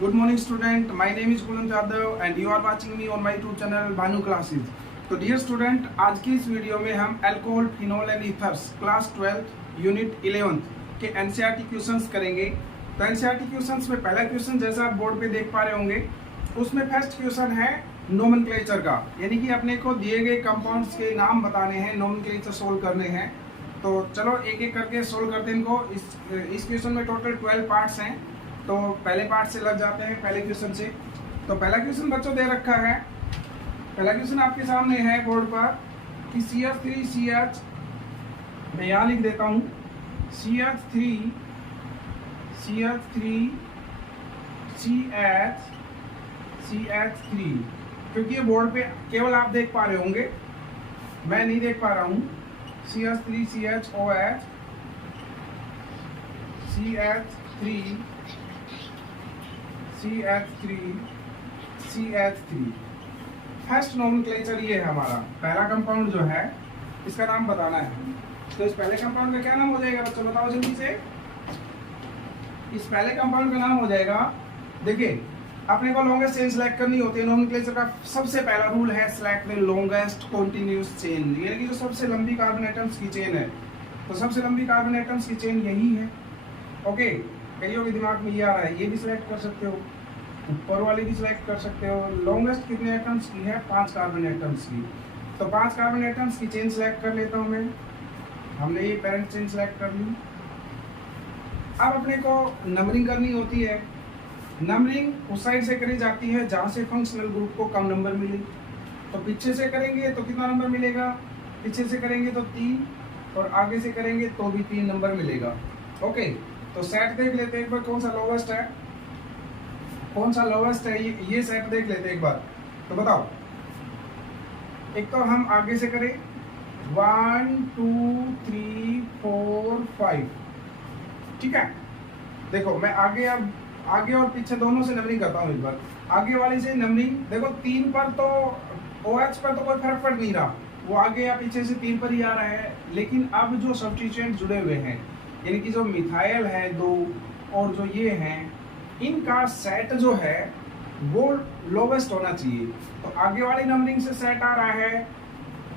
Good morning student, my name is Gulun Jadhav and you are watching me on my YouTube channel Banu Classes। तो dear student, आज की इस video में हम alcohol, phenol and ethers class 12 unit 11 के NCERT questions करेंगे। तो NCERT questions में पहला क्वेश्चन जैसा आप बोर्ड पे देख पा रहे होंगे, उसमें फर्स्ट क्वेश्चन है नोमेनक्लेचर का, यानी कि अपने को दिए गए कंपाउंड्स के नाम बताने हैं, नोमेनक्लेचर सोल्व करने हैं। तो चलो एक एक करके सोल्व करते हैं इनको। इस क्वेश्चन में टोटल 12 पार्ट्स हैं, तो पहले पार्ट से लग जाते हैं, पहले क्वेश्चन से। तो पहला क्वेश्चन बच्चों दे रखा है, पहला क्वेश्चन आपके सामने है बोर्ड पर कि CH3CH, मैं यहाँ लिख देता हूँ CH3CH CH3, क्योंकि ये बोर्ड पे केवल आप देख पा रहे होंगे, मैं नहीं देख पा रहा हूँ। CH3CHOH CH3 फर्स्ट नोमेनक्लेचर ये है हमारा। पहला कंपाउंड जो है इसका नाम बताना है। तो इस पहले कंपाउंड का क्या नाम हो जाएगा बच्चों, बताओ जल्दी से। इस पहले कंपाउंड का नाम हो जाएगा, देखिए अपने को लॉन्गेस्ट चेन सिलेक्ट करनी होती है। नोमेनक्लेचर का सबसे पहला रूल है select the longest continuous chain, यानी कि जो सबसे लंबी कार्बन एटम्स की चेन है। तो सबसे लंबी कार्बन एटम्स की चेन यही है। ओके, कईयों के दिमाग में ये आ रहा है, ये भी सिलेक्ट कर सकते हो, ऊपर वाली भी सिलेक्ट कर सकते हो। लॉन्गेस्ट कितने एटम्स की है, 5 कार्बन एटम्स की। तो 5 कार्बन एटम्स की चेन सिलेक्ट कर लेता हूं मैं। हमने ये पेरेंट चेन सिलेक्ट कर ली। अब अपने को नंबरिंग करनी होती है। नंबरिंग उस साइड से करी जाती है जहां से फंक्शनल ग्रुप को कम नंबर मिले। तो पीछे से करेंगे तो कितना नंबर मिलेगा, पीछे से करेंगे तो 3, और आगे से करेंगे तो भी 3 नंबर मिलेगा। ओके, तो सेट देख लेते हैं एक बार, कौन सा लोवेस्ट है, कौन सा लोवेस्ट है, ये सेट देख लेते हैं एक बार। तो बताओ, एक तो हम आगे से करें 1 2 3 4 5, ठीक है। देखो मैं आगे और पीछे दोनों से नंबरिंग करता हूँ एक बार। आगे वाली से नंबरिंग देखो, 3 पर तो OH पर तो कोई फर्क पड़ नहीं रहा, वो आगे या पीछे से 3 पर ही आ रहा है। लेकिन अब जो सब्स्टिट्यूएंट जुड़े हुए हैं, यानी कि जो मिथाइल है 2 और जो ये हैं, इनका सेट जो है वो लोवेस्ट होना चाहिए। तो आगे वाली नंबरिंग से सेट आ रहा है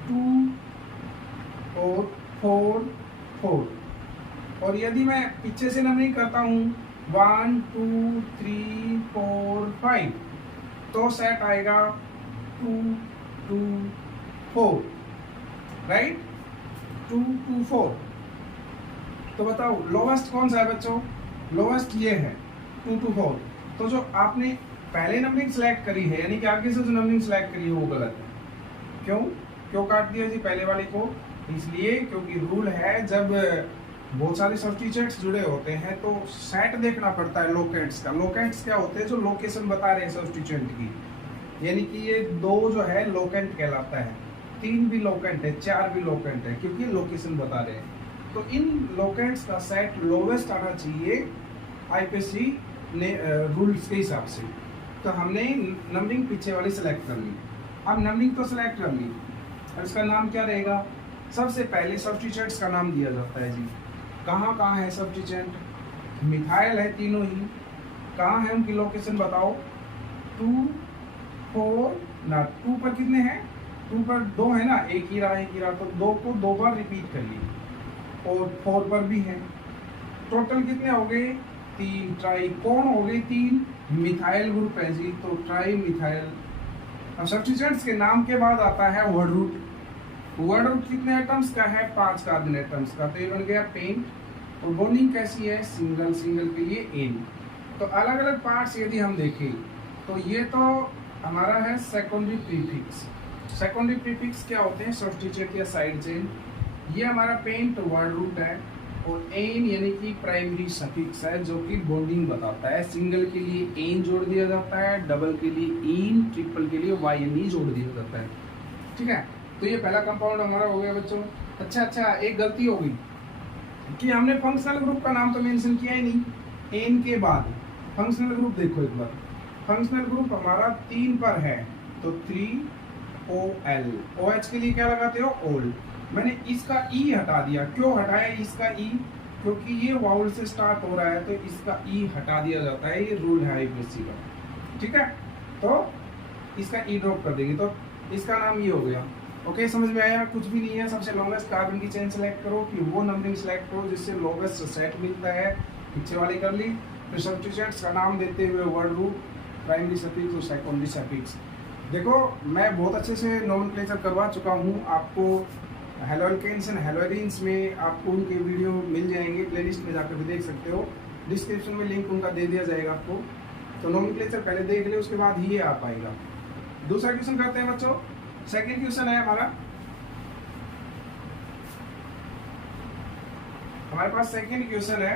2 और 4 4, और यदि मैं पीछे से नंबरिंग करता हूँ 1 2 3 4 5, तो सेट आएगा 2 2 4, राइट, 2 2 4। तो बताओ लोवेस्ट कौन सा है बच्चों, लोवेस्ट ये है 2 2 4। तो जो आपने पहले नंबरिंग सेलेक्ट करी है, यानी कि आगे से जो नंबरिंग सेलेक्ट करी है वो गलत है। क्यों काट दिया जी पहले वाले को, इसलिए क्योंकि रूल है जब बहुत सारे सब्स्टिट्यूएंट्स जुड़े होते हैं तो सेट देखना पड़ता है लोकेंट्स का। लोकेंट्स क्या होते हैं, जो लोकेशन बता रहे हैं सब्स्टिट्यूएंट की, यानी कि ये 2 जो है लोकेंट कहलाता है, 3 भी लोकेंट है, 4 भी लोकेंट है, क्योंकि लोकेशन बता रहे हैं। तो इन लोकेंट्स का सेट लोवेस्ट आना चाहिए IPC ने रूल्स के हिसाब से। तो हमने नंबरिंग पीछे वाली सेलेक्ट कर ली। अब नंबरिंग तो सेलेक्ट कर ली, और इसका नाम क्या रहेगा, सबसे पहले सब्स्टिट्यूएंट्स का नाम दिया जाता है जी। कहाँ कहाँ है सब्स्टिट्यूएंट, मिथाइल है तीनों ही, कहाँ है उनकी लोकेशन बताओ। 2 4 ना, 2 पर कितने हैं, 2 पर 2 है ना, एक ही रहा, तो 2 को 2 बार रिपीट कर ली, और 4 पर भी है। टोटल कितने हो गए, 3। ट्राई कौन हो गई, 3 मिथाइल ग्रुप है जी, तो ट्राई मिथाइल। अब सब्स्टिट्यूएंट्स के नाम के बाद आता है वर्ड रूट। वर्ड रूट कितने एटम्स का है, 5 कार्बन एटम्स का, तो ये बन गया पेंट। और बॉन्डिंग कैसी है, सिंगल सिंगल के लिए एन। तो अलग अलग पार्ट्स यदि हम देखें तो ये तो हमारा है सेकेंडरी प्रीफिक्स। सेकेंडरी प्रीफिक्स क्या होते हैं, सब्स्टिट्यूएंट या साइड चेन। ये हमारा पेंट वर्ड रूट है, और एन यानी कि प्राइमरी सफिक्स है जो कि बॉन्डिंग बताता है। सिंगल के लिए एन जोड़ दिया जाता है, डबल के लिए इन, ट्रिपल के लिए YNE जोड़ दिया जाता है, ठीक है। तो ये पहला कंपाउंड हमारा हो गया बच्चों। अच्छा, एक गलती हो गई कि हमने फंक्शनल ग्रुप का नाम तो मेंशन किया ही नहीं। एन के बाद फंक्शनल ग्रुप देखो एक बार, फंक्शनल ग्रुप हमारा 3 पर है, तो 3OL। OH के लिए क्या लगाते हो, ओल। मैंने इसका ई हटा दिया, क्यों हटाया इसका ई, क्योंकि ये वाउल से स्टार्ट हो रहा है तो इसका ई हटा दिया जाता है, ये रूल है IUPAC का, ठीक है। तो इसका ई ड्रॉप कर देंगे तो इसका नाम ये हो गया। ओके, समझ में आया? कुछ भी नहीं है, सबसे लॉन्गेस्ट कार्बन की चेन सेलेक्ट करो कि वो नंबरिंग सेलेक्ट करो जिससे लॉन्गेस्ट सेट मिलता है, पीछे वाली कर ली। फिर सब्स्टिट्यूएंट्स का नाम देते हुए वर्ड रूट, प्राइमरी सफिक्स और सेकेंडरी सफिक्स। देखो मैं बहुत अच्छे से नोमेनक्लेचर करवा चुका हूँ आपको, हेलोएल्केन्स एंड हेलोएरीन्स में आपको उनके वीडियो मिल जाएंगे, प्लेलिस्ट में जाकर भी देख सकते हो, डिस्क्रिप्शन में लिंक उनका दे दिया जाएगा आपको। तो नोमेनक्लेचर पहले देख ले, उसके बाद ही ये आ पाएगा। दूसरा क्वेश्चन करते हैं बच्चों। सेकंड क्वेश्चन है हमारे पास सेकंड क्वेश्चन है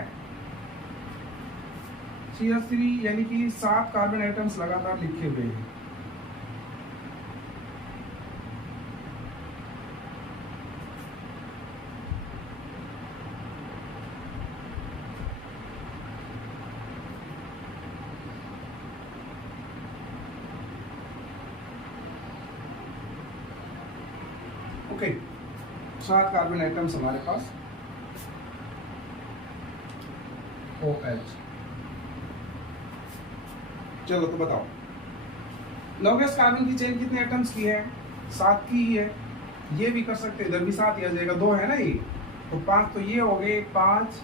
CH3 यानी कि 7 कार्बन एटम्स लगातार लिखे हुए हैं। ओके, 7 कार्बन एटम्स हमारे पास OH। चलो तो बताओ लॉन्गेस्ट कार्बन की चेन कितने एटम्स की है? 7 की ही है। ये भी कर सकते हैं, इधर भी 7 ही आ जाएगा, 2 है ना ये, तो 5 तो ये हो गए, 5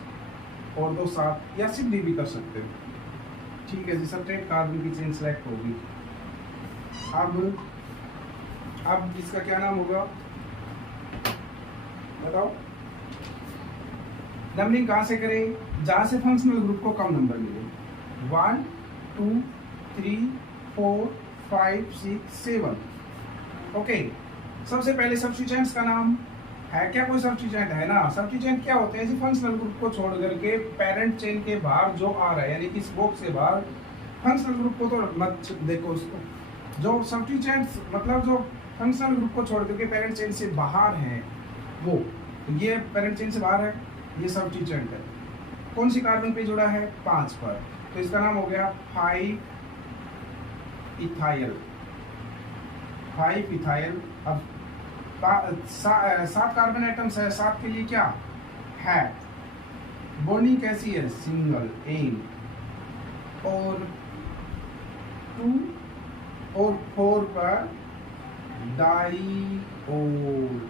और 2 7, या सिंपली भी कर सकते हो। ठीक है जी, सब्सट्रेट कार्बन की चेन सेलेक्ट होगी। अब इसका क्या नाम होगा बताओ? नंबरिंग कहाँ से करें? जहां से फंक्शनल ग्रुप को कम नंबर मिले। 1 2 3 4 5 6 7। ओके, सबसे पहले सब्स्टिट्यूएंट्स का नाम है क्या? कोई सब्स्टिट्यूएंट है ना? सब्स्टिट्यूएंट क्या होते हैं जी? फंक्शनल ग्रुप को छोड़ करके पेरेंट चेन के बाहर जो आ रहा है, यानी कि इस बॉक्स के बाहर, फंक्शनल ग्रुप को तो मत देखो उसको। जो सब्स्टिट्यूएंट्स मतलब जो फंक्शनल ग्रुप को छोड़ करके पेरेंट चेन से बाहर हैं वो, ये पेरेंट चेन से बाहर है, ये सब्स्टिट्यूएंट है। कौन सी कार्बन पे जुड़ा है? 5 पर, तो इसका नाम हो गया 5 इथाइल। 5 इथाइल। अब 7 कार्बन एटम्स है, 7 के लिए क्या है? बॉन्डिंग कैसी है? Single N. और 2 और 4 पर डाइओल।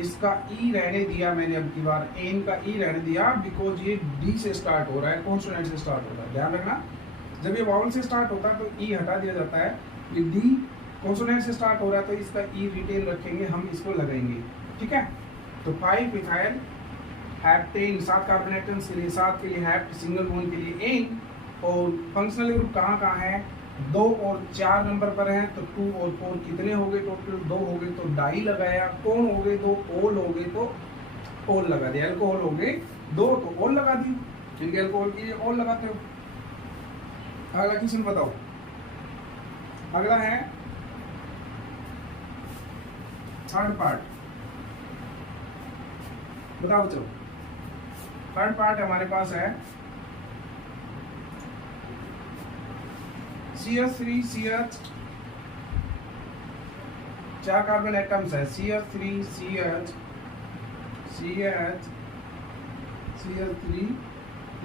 इसका ई रहने दिया मैंने, अब की बार एन का ई रहने दिया, बिकॉज ये डी से स्टार्ट हो रहा है, कॉन्सोनेंट से स्टार्ट होता है। ध्यान रखना, जब ये वावल से स्टार्ट होता है तो ई हटा दिया जाता है। ये डी कॉन्सोनेंट से स्टार्ट हो रहा है तो इसका ई रिटेन रखेंगे, हम इसको लगाएंगे, ठीक है। तो 5 इथाइल हेप्टेन, 7 कार्बन एटम्स के लिए, 7 के लिए हेप्ट, सिंगल बॉन्ड के लिए एन। और फंक्शनल ग्रुप कहाँ कहाँ है? 2 और 4 नंबर पर है, तो 2 और 4 कितने हो गए? टोटल 2 हो गए, तो डाई लगाया। कौन हो गए? 2 ओल हो गए, तो ओल लगा दिया। अल्कोहल हो गए 2, तो ओल लगा दी। ठीक है, अल्कोहल के लिए ओल लगाते हो। अगला क्वेश्चन बताओ। अगला है थर्ड पार्ट। बताओ बच्चों, थर्ड पार्ट हमारे पास है CH3 CH, 4 कार्बन एटम्स है, CH3 CH CH CH3,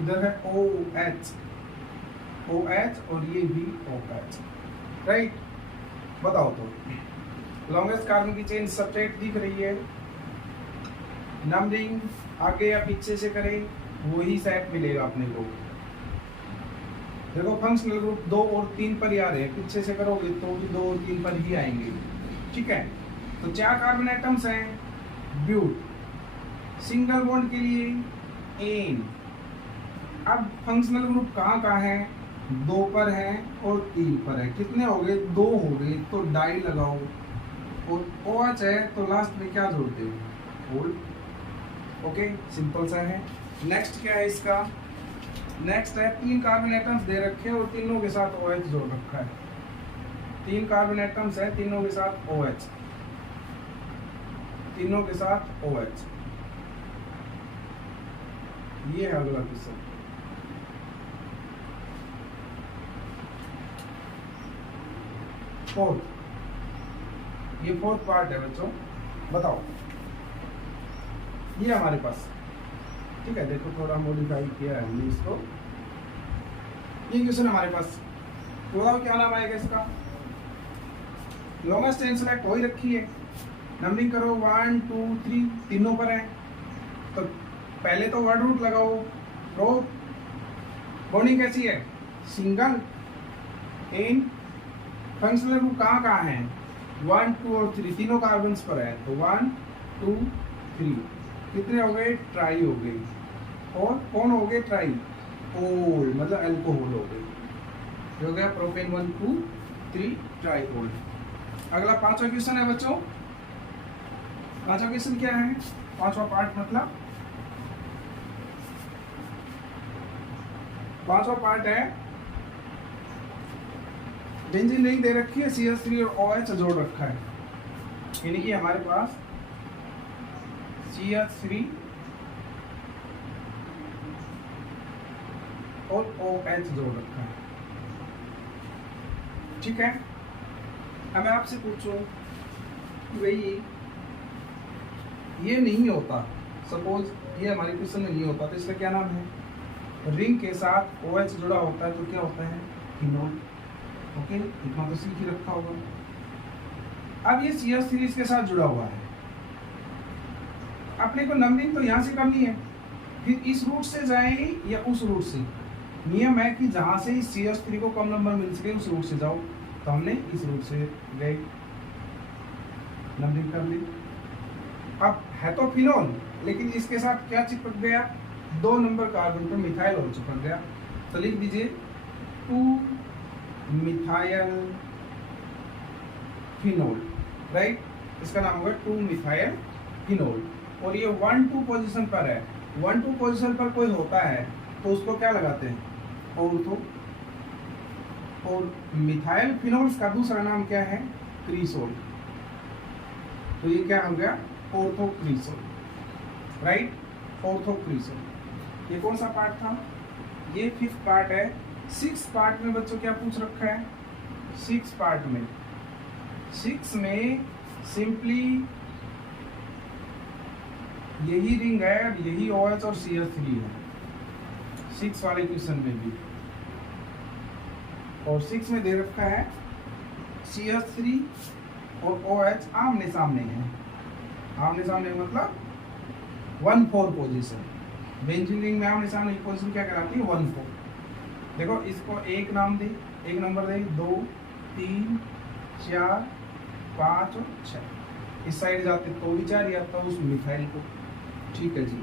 इधर है OH OH और ये भी OH, राइट। बताओ तो लॉन्गेस्ट कार्बन की चेन सब्सट्रेट दिख रही है, नंबरिंग आगे या पीछे से करें वही सेट मिलेगा अपने को। देखो फंक्शनल ग्रुप 2 और 3 पर ही आ रहे हैं, पीछे से करोगे तो भी 2 और 3 पर ही आएंगे, ठीक है। तो 4 कार्बन एटम्स हैं, ब्यूट, सिंगल बॉन्ड के लिए एन। अब फंक्शनल ग्रुप कहाँ कहाँ है? 2 पर है और 3 पर है। कितने हो गए? 2 हो गए, तो डाई लगाओ। और OH है तो लास्ट में क्या जोड़ते हो? ओल। ओके, सिंपल सा है। नेक्स्ट क्या है इसका? नेक्स्ट है 3 कार्बन एटम्स दे रखे हैं और तीनों के साथ OH जोड़ रखा है। 3 कार्बन एटम्स है, तीनों के साथ OH, तीनों के साथ OH। ये है अगला क्वेश्चन। फोर्थ, ये फोर्थ पार्ट है बच्चों। बताओ, ये हमारे पास ठीक है, देखो थोड़ा मॉडिफाई किया है हमने इसको। ये क्वेश्चन हमारे पास, तो बताओ क्या नाम आएगा इसका। लॉन्गेस्ट चेन सेलेक्ट हो ही रखी है, नंबरिंग करो 1 2 3 तीनों पर है। तो पहले तो वर्ड रूट लगाओ, रो बॉन्डिंग कैसी है, सिंगल इन फंक्शनल ग्रुप कहाँ है, 1 2 और 3 तीनों कार्बन्स पर है। तो 1 2 3 कितने हो गए, ट्राई हो गई। और कौन हो गए, ट्राई ओल मतलब अल्कोहल हो गई, हो गया प्रोपेन 1 2 3 ट्राईओल। अगला पांचवा क्वेश्चन है बच्चों, पांचवा क्वेश्चन क्या है, पांचवा पार्ट मतलब पांचवा पार्ट है, बेंजीन रिंग दे रखी है, CH3 और OH जोड़ रखा है, यानी कि हमारे पास CH3 और OH जोड़ रखा है। ठीक है, अब मैं आपसे पूछूं कि भाई ये नहीं होता, सपोज ये हमारे क्वेश्चन में नहीं होता, तो इसका क्या नाम है, रिंग के साथ OH जुड़ा होता है तो क्या होता है, फिनोल। ओके, इतना तो सीख ही रखा होगा। अब ये CH3 के साथ जुड़ा हुआ है, अपने को नंबरिंग तो यहाँ से करनी है, फिर इस रूट से जाए या उस रूट से, नियम है कि जहाँ से इस CH3 को कम नंबर मिल सके उस रूट से जाओ। तो हमने इस रूट से गए, नंबरिंग कर ली। अब है तो फिनोल, लेकिन इसके साथ क्या चिपक गया, 2 नंबर कार्बन पर मिथाइल और चिपक गया। तो लिख दीजिए 2 मिथाइल फिनोल, राइट, इसका नाम होगा 2 मिथाइल फिनोल। और ये 1 2 पोजीशन पर है, 1 2 पोजीशन पर कोई होता है तो उसको क्या लगाते हैं, ऑर्थो। और मिथाइल फिनोल्स का दूसरा नाम क्या है, क्रीसोल। तो ये क्या हो गया, ऑर्थोक्रीसोल, राइट, ऑर्थोक्रीसोल। ये कौन सा पार्ट था, ये 5th पार्ट है। 6th पार्ट में बच्चों क्या पूछ रखा है, 6th पार्ट में, 6 में सिंपली यही रिंग है, यही OH और CH3 है, 6 वाले क्वेश्चन में भी। और 6 में दे रखा है CH3 और OH आमने सामने है, आमने सामने मतलब 1 4 पोजीशन। बेंजीन रिंग में आमने सामने की पोजीशन क्या कहलाती है, 1 4। देखो इसको एक नाम दे, एक नंबर दे, 2 3 4 5 और 6। इस साइड जाते तो भी 4 आता उस मिथाइल को। ठीक है जी,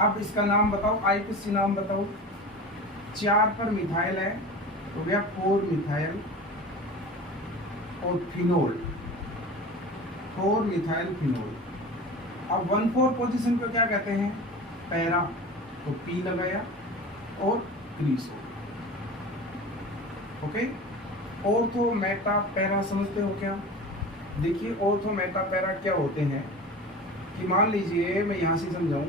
अब इसका नाम बताओ, IPC नाम बताओ। 4 पर मिथाइल है तो गया 4 मिथाइल और फिनोल, 4 मिथाइल फिनोल। अब 1 4 पोजीशन को क्या कहते हैं, पैरा, तो P लगाया और क्रीसोल। ओके, ऑर्थो मेटा पैरा समझते हो क्या, देखिए ऑर्थो मेटा पैरा क्या होते हैं कि मान लीजिए मैं यहां से समझाऊं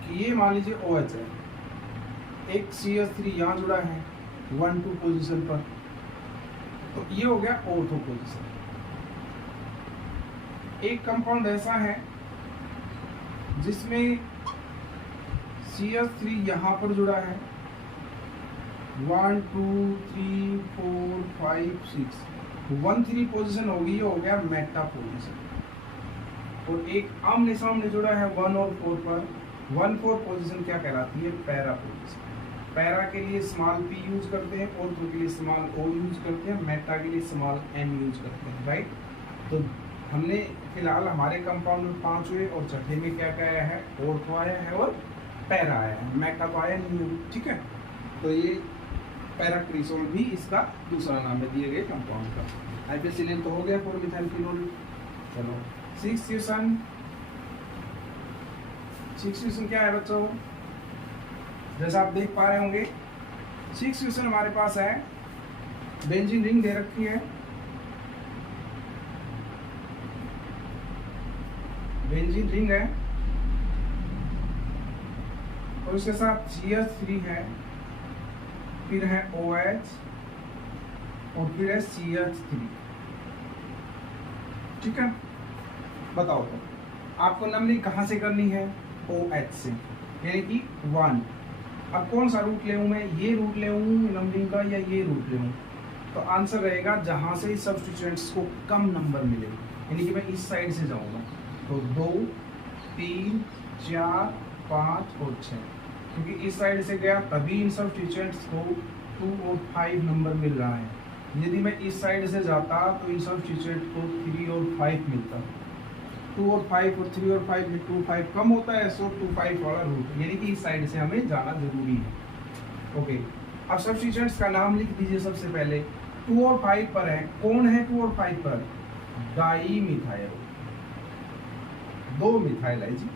कि ये मान लीजिए OH है, एक CH3 यहाँ जुड़ा है 1 2 पोजीशन पर, तो ये हो गया ऑर्थो पोजीशन। एक कंपाउंड ऐसा है जिसमें CH3 यहाँ पर जुड़ा है, 1 2 3 4 5 6, 1 3 पोजीशन होगी, ये हो गया मेटा पोजीशन। और एक आमने सामने जुड़ा है 1 और 4 पर, 1 4 पोजीशन क्या कहलाती है, पैरा पोजीशन। पैरा के लिए स्मॉल p यूज करते हैं, ऑर्थो के लिए स्मॉल o यूज करते हैं, मेटा के लिए स्मॉल m यूज करते हैं, राइट। तो हमने फिलहाल हमारे कंपाउंड में 5 हुए और छठे में क्या क्या आया है, ऑर्थो आया है और पैरा आया है, मेटा तो आया नहीं है। ठीक है, तो ये पैराक्रीसोल भी इसका दूसरा नाम है दिए गए कंपाउंड का। IPC नेम तो हो गया 4 मिथाइल फिनोल। चलो 6th क्वेश्चन क्या है बच्चों, जैसा आप देख पा रहे होंगे 6th क्वेश्चन हमारे पास है, बेंजीन रिंग दे रखी है, बेंजीन रिंग है और उसके साथ CH3 है, फिर है OH और फिर है CH3। ठीक है, बताओ तो आपको नंबरिंग कहाँ से करनी है? OH से, यानी कि 1। अब कौन सा रूट ले मैं, ये रूट ले नंबरिंग का या ये रूट ले? तो आंसर रहेगा जहाँ से सब्स्टिट्यूएंट्स को कम नंबर मिले, यानी कि मैं इस साइड से जाऊँगा। तो 2, 3, 4, 5 और 6, क्योंकि इस साइड से गया तभी इन सब्स्टिट्यूएंट्स को 2 और 5 नंबर मिल रहा है। यदि मैं इस साइड से जाता तो इन सब्स्टिट्यूएंट को 3 और 5 मिलता। 2 और 5 और 3 और 5 में 2 5 कम होता है, सो 2 5 वाला रूट, यानी कि इस साइड से हमें जाना जरूरी है। ओके, अब सब्स्टिट्यूएंट्स का नाम लिख दीजिए। सबसे पहले 2 और 5 पर है, कौन है 2 और 5 पर? डाई मिथाइल, 2 मिथाइल है जी।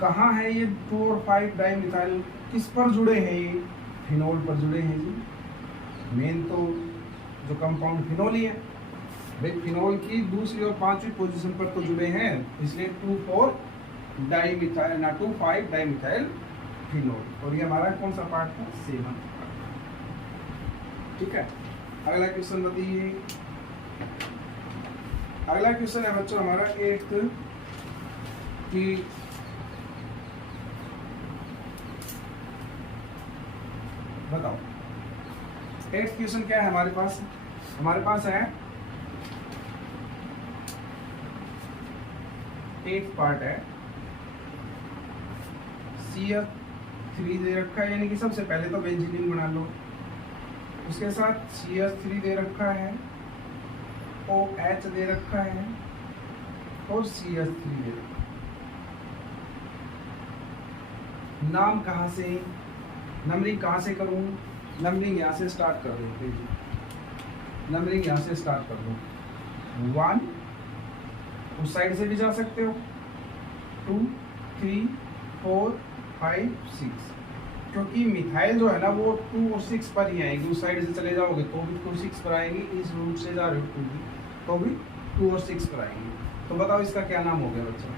कहाँ है ये 2 और 5 डाई मिथाइल? किस पर जुड़े हैं ये? फिनोल पर जुड़े हैं जी। मेन तो जो कंपाउंड फिनोल ही है भाई, फिनोल की दूसरी और 5वीं पोजीशन पर तो जुड़े हैं, इसलिए 2 4 डाई मिथाइल ना 2 5 डाई मिथाइल फिनोल। और ये हमारा कौन सा पार्ट था? 7। ठीक है, अगला क्वेश्चन बताइए। अगला क्वेश्चन है बच्चों हमारा 8th की बताओ 8th क्वेश्चन क्या है हमारे पास? हमारे पास है 8th पार्ट है, CH3 दे रखा है, यानी कि सबसे पहले तो बेंजीन बना लो, उसके साथ CH3 दे रखा है, OH दे रखा है और CH3 दे रखा है। नाम कहाँ से, नंबरिंग कहाँ से करूँ? नंबरिंग यहाँ से स्टार्ट कर दो, नंबरिंग यहाँ से स्टार्ट कर दो। 1 उस साइड से भी जा सकते हो, 2 3 4 5 6, क्योंकि मिथाइल जो है ना वो 2 और 6 पर ही आएगी। उस साइड से चले जाओगे तो भी 2 6 पर आएंगी, इस रूट से जा रहे हो तो भी 2 और 6 पर आएंगी। तो बताओ इसका क्या नाम हो गया बच्चा?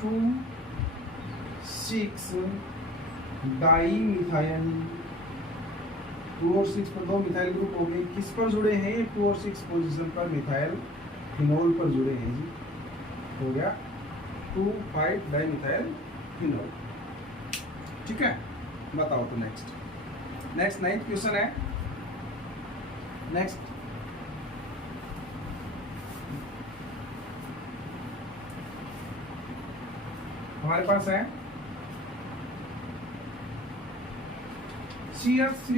2 6 डाई मिथाइल। 2 और 6 पर 2 मिथाइल ग्रुप हो गए। किस पर जुड़े हैं? 2 और 6 पोजीशन पर मिथाइल फिनोल पर जुड़े हैं जी। हो गया 2 5 डाई मिथाइल फिनोल। ठीक है, बताओ तो नेक्स्ट 9th क्वेश्चन है। नेक्स्ट हमारे पास है CH3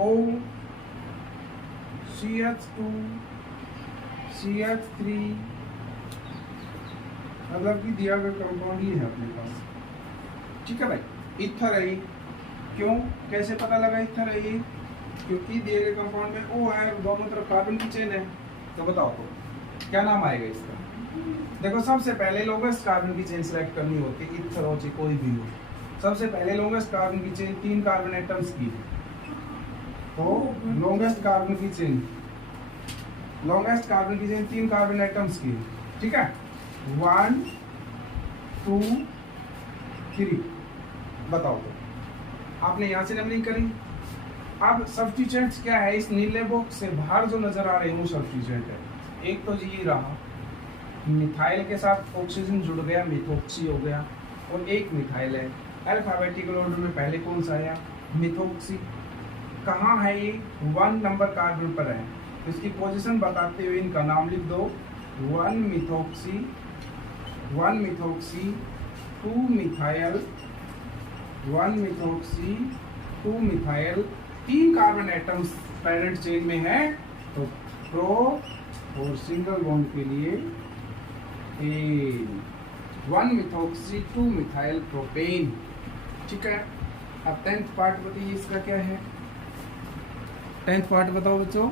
O CH2 CH3, मतलब कि दिया गया कंपाउंड ही है अपने पास। ठीक है भाई, इथर है। क्यों, कैसे पता लगा इथर है? क्योंकि दिए गए कंपाउंड में O है और दोनों तरफ कार्बन की चेन है। तो बताओ तो क्या नाम आएगा इसका? देखो, सबसे पहले लोगेस्ट कार्बन की चेन सिलेक्ट करनी होती है, इथर हो चाहे कोई भी हो। सबसे पहले लोंगेस्ट कार्बन की चेन 3 कार्बन एटम्स की, तो लोंगेस्ट कार्बन की चेन 3 कार्बन एटम्स की। ठीक है, 1 2 3। बताओ तो आपने यहाँ से नंबरिंग करी। अब सब्स्टिट्यूएंट्स क्या है? इस नीले बॉक्स से बाहर जो नजर आ रहे हैं वो सब्स्टिट्यूएंट है। एक तो ये रहा, मिथाइल के साथ ऑक्सीजन जुड़ गया, मिथोक्सी हो गया, और एक मिथाइल है। अल्फाबेटिकल ऑर्डर में पहले कौन सा आया? मिथोक्सी। कहाँ है ये? 1 नंबर कार्बन पर है। तो इसकी पोजीशन बताते हुए इनका नाम लिख दो। 1 methoxy 2 methyl 1 methoxy 2 methyl. 3 carbon atoms parent chain में है, तो प्रो और सिंगल बॉन्ड के लिए 1 मिथोक्सी 2 मिथाइल प्रोपेन। ठीक है, अब 10th पार्ट बताइए इसका क्या है? 10th पार्ट बताओ बच्चों।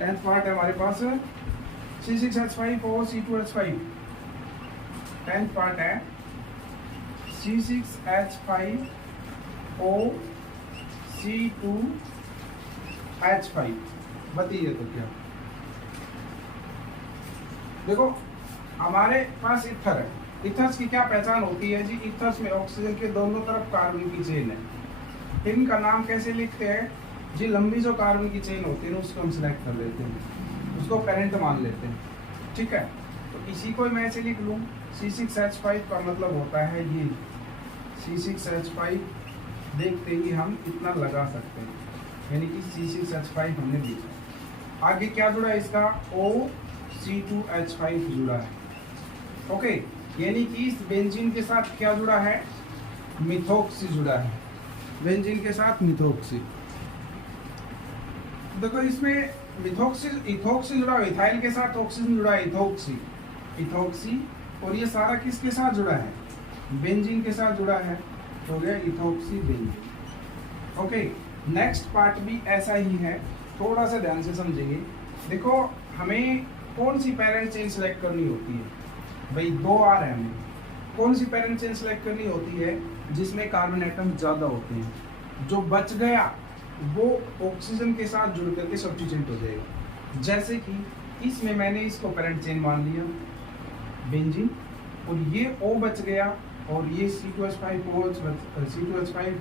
टेंथ पार्ट है हमारे पास C6H5 और C2H5। 10th पार्ट है C6H5 O C2H5। बताइए तो क्या? देखो, हमारे पास इथर है। इथर्स की क्या पहचान होती है जी? इथर्स में ऑक्सीजन के दोनों तरफ कार्बन की चेन है। इनका नाम कैसे लिखते हैं जी, लंबी जो कार्बन की चेन होती है ना उसको हम सिलेक्ट कर लेते हैं, उसको पेरेंट मान लेते हैं, ठीक है। तो इसी को मैं ऐसे लिख लूँ, C6H5 का मतलब होता है ये C6H5, देखते ही हम इतना लगा सकते हैं, यानी कि C6H5 हमने लिखा। आगे क्या जुड़ा है इसका, OC2H5 जुड़ा है, ओके। यानी कि इस बेंजीन के साथ क्या जुड़ा है, मिथोक्सी जुड़ा है, बेंजीन के साथ मिथोक्सी। देखो इसमें मिथोक्सी इथोक्सी जुड़ा है, इथाइल के साथ ऑक्सीजन जुड़ा है, इथोक्सी इथोक्सी। और ये सारा किसके साथ जुड़ा है, बेंजीन के साथ जुड़ा है, हो गया ethoxy benzene, okay. Next part भी ऐसा ही है, थोड़ा सा ध्यान से समझेंगे। देखो हमें कौन सी पेरेंट चेन सेलेक्ट करनी होती है भाई, 2 आ रहे हैं, हमें कौन सी पेरेंट चेन सेलेक्ट करनी होती है जिसमें कार्बन एटम ज़्यादा होते हैं, जो बच गया वो ऑक्सीजन के साथ जुड़ करके सब्स्टिट्यूट हो जाएगा। जैसे कि इसमें मैंने इसको पेरेंट चेन मान लिया बेंजीन, और ये O बच गया और ये C2H5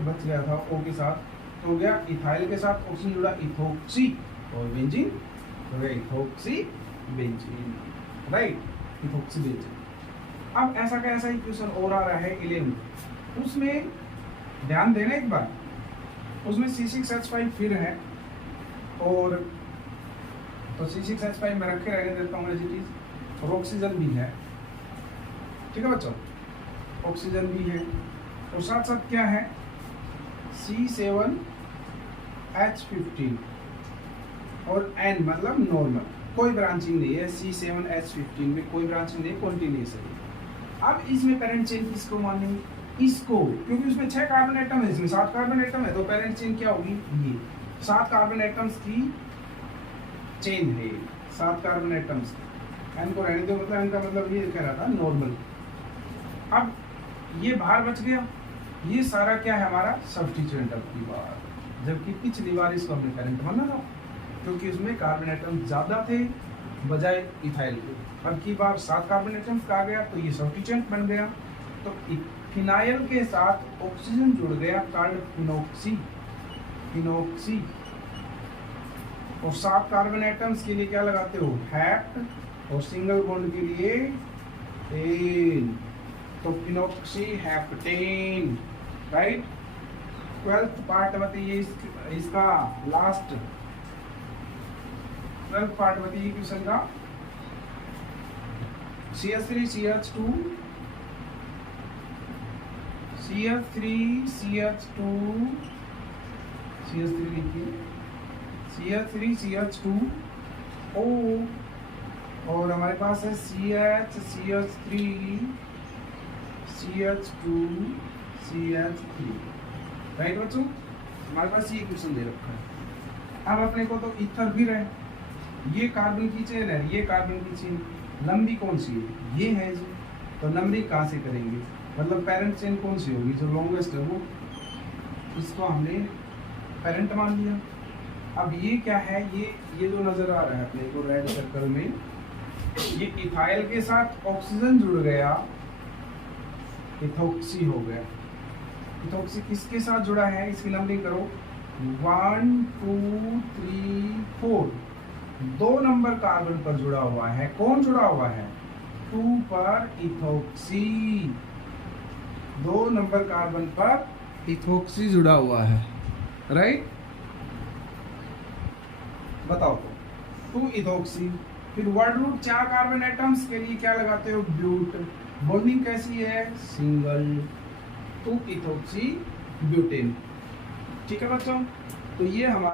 बच गया था O के साथ, तो हो गया इथाइल के साथ ऑक्सीजन जुड़ा इथोक्सी और बेंजीन हो गया ethoxy benzene, right, ethoxy benzene. अब ऐसा का ऐसा ही क्वेश्चन और आ रहा है 11, उसमें ध्यान देना एक बार, उसमें C6H5 फिर है, और तो C6H5 में रखे रहने देता हूँ एज इट इज, और ऑक्सीजन भी है, ठीक है बच्चों, ऑक्सीजन भी है, और साथ साथ क्या है C7H15 और N मतलब नॉर्मल, कोई ब्रांचिंग नहीं है, C7H15 में कोई ब्रांचिंग नहीं, कॉन्टिन्यूस है। अब इसमें पेरेंट चेन किसको मानेंगे, इसको, क्योंकि उसमें 6 कार्बन एटम है, इसमें 7 कार्बन एटम है, तो पेरेंट चेन क्या होगी, ये 7 कार्बन एटम्स की चेन है, 7 कार्बन एटम्स की। एन को रहने दो, मतलब एन का मतलब ये कह रहा था नॉर्मल। अब ये बाहर बच गया, ये सारा क्या है हमारा सब्स्टिट्यूएंट अब की बार, जबकि पिछली बार इसको हमने पेरेंट माना था क्योंकि उसमें कार्बन एटम ज़्यादा थे बजाय इथाइल के। अब की बार 7 कार्बन एटम्स का आ गया तो ये सब्स्टिट्यूएंट बन गया, तो फिनाइल के साथ ऑक्सीजन जुड़ गया, कार्बोफिनॉक्सी फिनॉक्सी। और 7 कार्बन एटम्स के लिए क्या लगाते हो, हेप्ट, और सिंगल बॉन्ड के लिए एन, तो phenoxy heptane, right. 12th part बताइए इसका लास्ट 12th पार्ट बताइए क्वेश्चन का, CH3CH2 लिखिए, CH3CH2 O, और हमारे पास है CH3 CH2 CH3, राइट बच्चों, हमारे पास ये क्वेश्चन दे रखा है। अब अपने को तो ईथर भी रहे, ये कार्बन की चेन है, ये कार्बन की चेन, लंबी कौन सी है, ये है जी, तो लंबी कहाँ से करेंगे, मतलब पेरेंट चेन कौन सी होगी, जो लॉन्गेस्ट है वो, इसको हमने पेरेंट मान लिया। अब ये क्या है, ये जो नजर आ रहा है अपने को रेड सर्कल में, ये इथाइल के साथ ऑक्सीजन जुड़ गया, इथोक्सी हो गया। इथोक्सी किसके साथ जुड़ा है, इसकी नंबरिंग करो, 1 2 3 4, 2 नंबर कार्बन पर जुड़ा हुआ है, कौन जुड़ा हुआ है, 2 पर इथोक्सी, 2 नंबर कार्बन पर इथोक्सी जुड़ा हुआ है, राइट। बताओ तो 2 इथोक्सी, फिर वर्ड रूट 4 कार्बन एटम्स के लिए क्या लगाते हो, ब्यूट, बॉन्डिंग कैसी है, सिंगल, 2 इथोक्सी ब्यूटेन, ठीक है बच्चों। तो ये हमारा